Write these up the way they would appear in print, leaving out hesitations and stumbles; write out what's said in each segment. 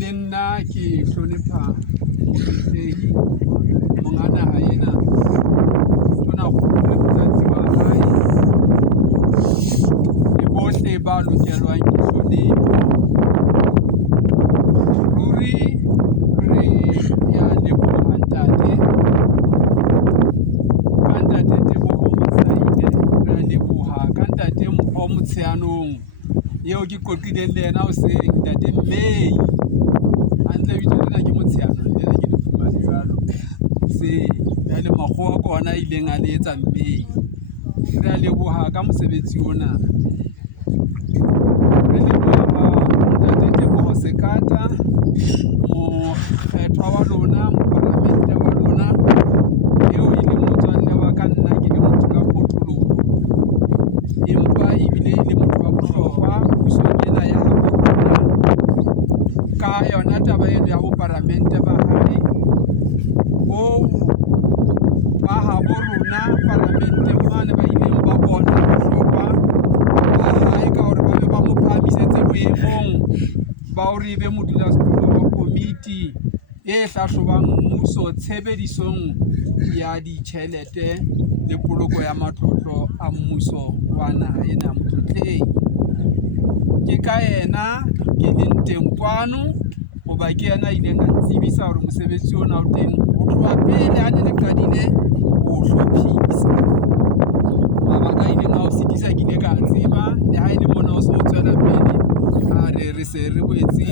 le nna ke hlonepha mofihlehi monga naha ena tonakgolo le motlatsi wa hae le bohle ba lokelwang ke hlonepho. Ruri re ya leboha ntate ka ntate Teboho Masaile, re a leboha ka ntate Mpho Motsheanong eo ke qoqileng le yena hoseng, ntate Mmei hantle bitso lena ke Motsheanong lena ke le fumane jwalo hoseng, jwale makgowa ke ona a ileng a le etsa Mmei. Re a leboha ka mosebetsi ona, re leboha ntate Teboho Sekata, mokgethwa wa lona, moparlamente wa lona eo e leng motswalle wa ka, nna ke le motho ka kotloloho empa ebile e le motho wa bohlokwa pusong ena ya habo rona ka yona taba eno ya boparlamente ba hae boo ba habo rona parlamenteng mane ba ileng ba bona bohlokwa ba hae ka hore ba be ba mo phahamisetse boemong ba hore ebe modulasetulo wa komiti e hlahlobang mmuso tshebedisong ya ditjhelete le poloko ya matlotlo a mmuso wa naha ena motlotleng. Ke ka yena ke leng teng kwano hoba ke yena a ileng a ntsebisa hore mosebetsi ona o teng ho tloha pele ha ne le qadile ho hlophisa. Mabaka a ileng a o sitisa ke ile ka tseba le ha e le mona o so tswela pele re se re boetse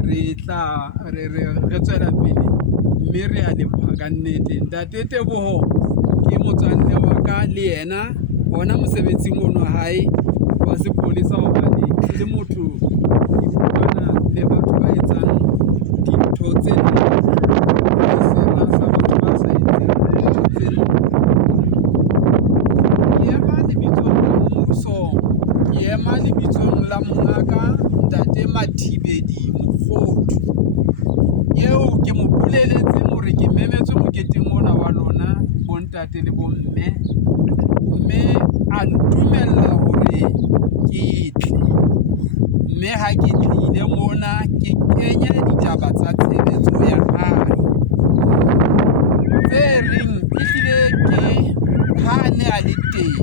re tswela pele mme re a leboha ka nnete. Ntate Teboho ke motswalle wa ka le yena hona mosebetsing ono hae wa sepolesa, hobane ke le motho ke fumana le batho ba etsang dintho tse sena sa batho ba sa etseng dintho tse ke ema lebitsong la mmuso, ke ema lebitsong la mongaka ntate Mathibedi Mokgothu eo ke mo boleletse hore ke memetswe moketeng ona wa lona bontate le bomme, mme a ntumella hore ke tle. Mme ha ke tlile mona ke kenye ditaba tsa tshebetso ya hae tse reng ehlile ke ha ne a le teng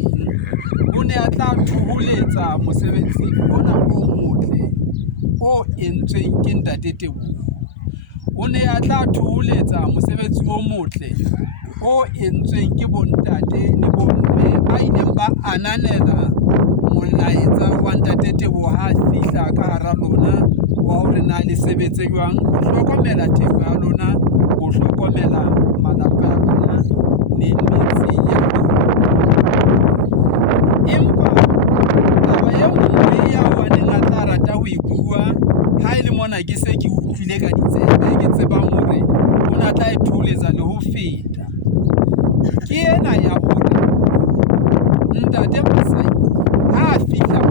o ne a tla thuhuletsa mosebetsi ona o motle o entsweng ke ntate Teboho. O ne a tla thuhuletsa mosebetsi o motle o entsweng ke bontate le bomme ba ileng ba ananela molaetsa wa ntate Teboho ha fihla ka hara lona wa hore na le sebetse jwang ho hlokomela thepa ya lona, ho hlokomela malapa ya lona le metse ya lona. Empa taba eo mme ya wa neng a tla rata ho e bua ha e le mona ke se ke utlwile ka ditsebe, ke tsebang hore o na tla e thuhuletsa le ho feta, ke ena ya hore ntate Masaile ha a fihla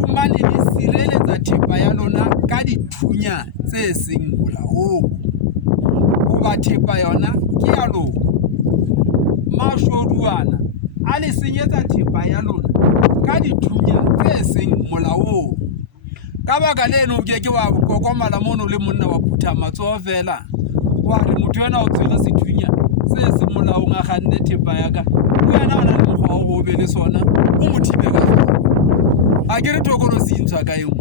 fumane le sireletsa thepa ya lona ka dithunya tse seng molaong, hoba thepa yona ke ya lona. Mashodu ana a le senyetsa thepa ya lona ka dithunya tse seng molaong. Ka baka leno o keke wa kokomala mono le monna wa phutha matsoho fela wa re motho yena o tshwere sethunya se seng molaong a kganne thepa ya ka, le wena o na le mokgwa wa ho be le sona o mo thibe ka sona. A ke re tokoro se intshwa ka eng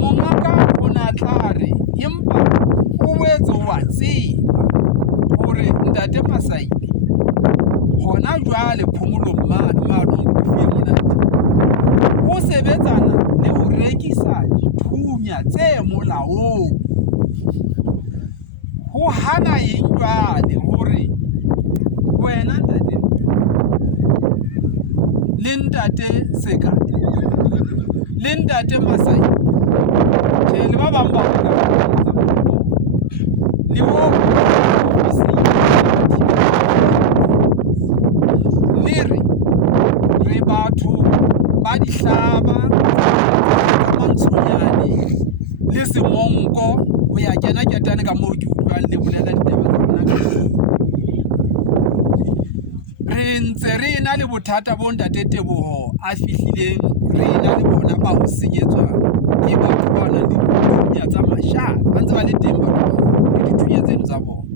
mongaka o na tla re empa o boetse wa tseba hore ntate Masaile hona jwale phomolong mane kofi e monate o sebetsana le ho rekisa dithunya tse molaong. Ho hana eng jwale hore wena ntate le ntate Sekata le ntate Masaile le ba bang ba le ho re batho ba dihlaba mantshonyane le semonko ho ya kena ketane ka moo ke utlwang le bolela ditaba tsa rona. Re ntse re na le bothata bo ntate Teboho a fihlileng reina le bona ba ho senyetswa ke batho ba nang le dithunya tsa mashala ba ntse ba le teng batho ba le dithunya tseno tsa bona.